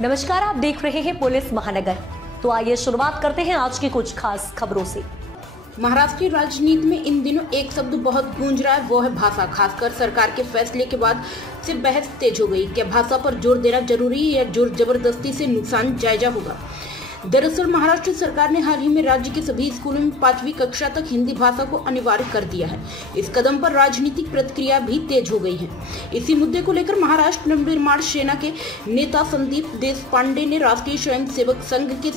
नमस्कार, आप देख रहे हैं पुलिस महानगर। तो आइए शुरुआत करते हैं आज की कुछ खास खबरों से। महाराष्ट्र की राजनीति में इन दिनों एक शब्द बहुत गूंज रहा है, वो है भाषा। खासकर सरकार के फैसले के बाद से बहस तेज हो गई। क्या भाषा पर जोर देना जरूरी है या जोर जबरदस्ती से नुकसान जायजा होगा? दरअसल महाराष्ट्र सरकार ने हाल ही में राज्य के सभी स्कूलों में 5वीं कक्षा तक हिंदी भाषा को अनिवार्य कर दिया है। इस कदम पर राजनीतिक प्रतिक्रिया भी तेज हो गई है। इसी मुद्दे को लेकर महाराष्ट्र नवनिर्माण सेना के नेता संदीप देशपांडे ने राष्ट्रीय स्वयंसेवक संघ के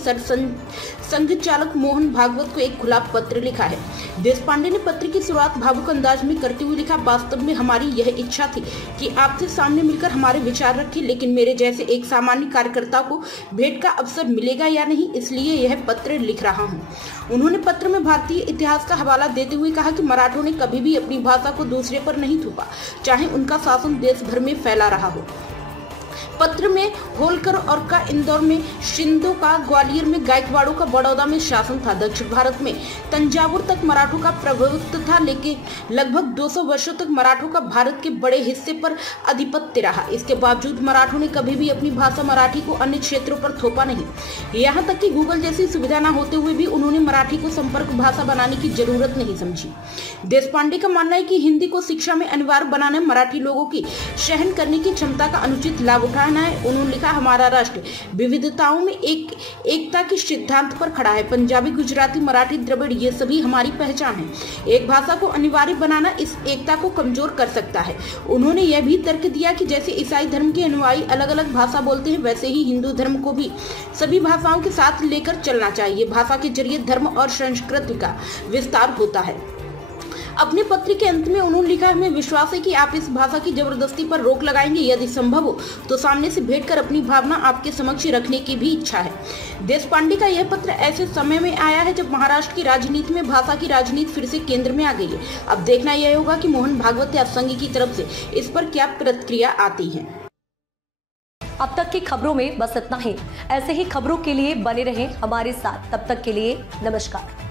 संघ चालक मोहन भागवत को एक खुला पत्र लिखा है। देशपांडे ने पत्र की शुरुआत भावुक अंदाज में करते हुए लिखा, वास्तव में हमारी यह इच्छा थी कि आपसे सामने मिलकर हमारे विचार रखें, लेकिन मेरे जैसे एक सामान्य कार्यकर्ता को भेंट का अवसर मिलेगा या नहीं, इसलिए यह पत्र लिख रहा हूं। उन्होंने पत्र में भारतीय इतिहास का हवाला देते हुए कहा कि मराठों ने कभी भी अपनी भाषा को दूसरे पर नहीं थोपा, चाहे उनका शासन देश भर में फैला रहा हो। पत्र में होलकर और का इंदौर में, शिंदो का ग्वालियर में, गायकवाड़ों का बड़ौदा में शासन था। दक्षिण भारत में तंजावुर तक मराठों का प्रभुत्व था, लेकिन लगभग 200 वर्षों तक मराठों का भारत के बड़े हिस्से पर आधिपत्य रहा। इसके बावजूद मराठों ने कभी भी अपनी भाषा मराठी को अन्य क्षेत्रों पर थोपा नहीं। यहाँ तक कि गूगल जैसी सुविधा न होते हुए भी उन्होंने मराठी को संपर्क भाषा बनाने की जरूरत नहीं समझी। देशपांडे का मानना है कि हिंदी को शिक्षा में अनिवार्य बनाने मराठी लोगों की सहन करने की क्षमता का अनुचित लाभ उठाना है। उन्होंने लिखा, हमारा राष्ट्र विविधताओं में एकता के सिद्धांत पर खड़ा है। पंजाबी, गुजराती, मराठी, द्रविड़ ये सभी हमारी पहचान है। एक भाषा को अनिवार्य बनाना इस एकता को कमजोर कर सकता है। उन्होंने यह भी तर्क दिया कि जैसे ईसाई धर्म के अनुयायी अलग अलग भाषा बोलते हैं, वैसे ही हिंदू धर्म को भी सभी भाषाओं के साथ लेकर चलना चाहिए। भाषा के जरिए धर्म और संस्कृति का विस्तार होता है। अपने पत्र के अंत में उन्होंने लिखा, हमें विश्वास है कि आप इस भाषा की जबरदस्ती पर रोक लगाएंगे। यदि संभव हो तो सामने से भेंट कर अपनी भावना आपके समक्ष रखने की भी इच्छा है। देशपांडे का यह पत्र ऐसे समय में आया है जब महाराष्ट्र की राजनीति में भाषा की राजनीति फिर से केंद्र में आ गई है। अब देखना यह होगा कि मोहन भागवत या संघ की तरफ से इस पर क्या प्रतिक्रिया आती है। अब तक की खबरों में बस इतना ही। ऐसे ही खबरों के लिए बने रहें हमारे साथ। तब तक के लिए नमस्कार।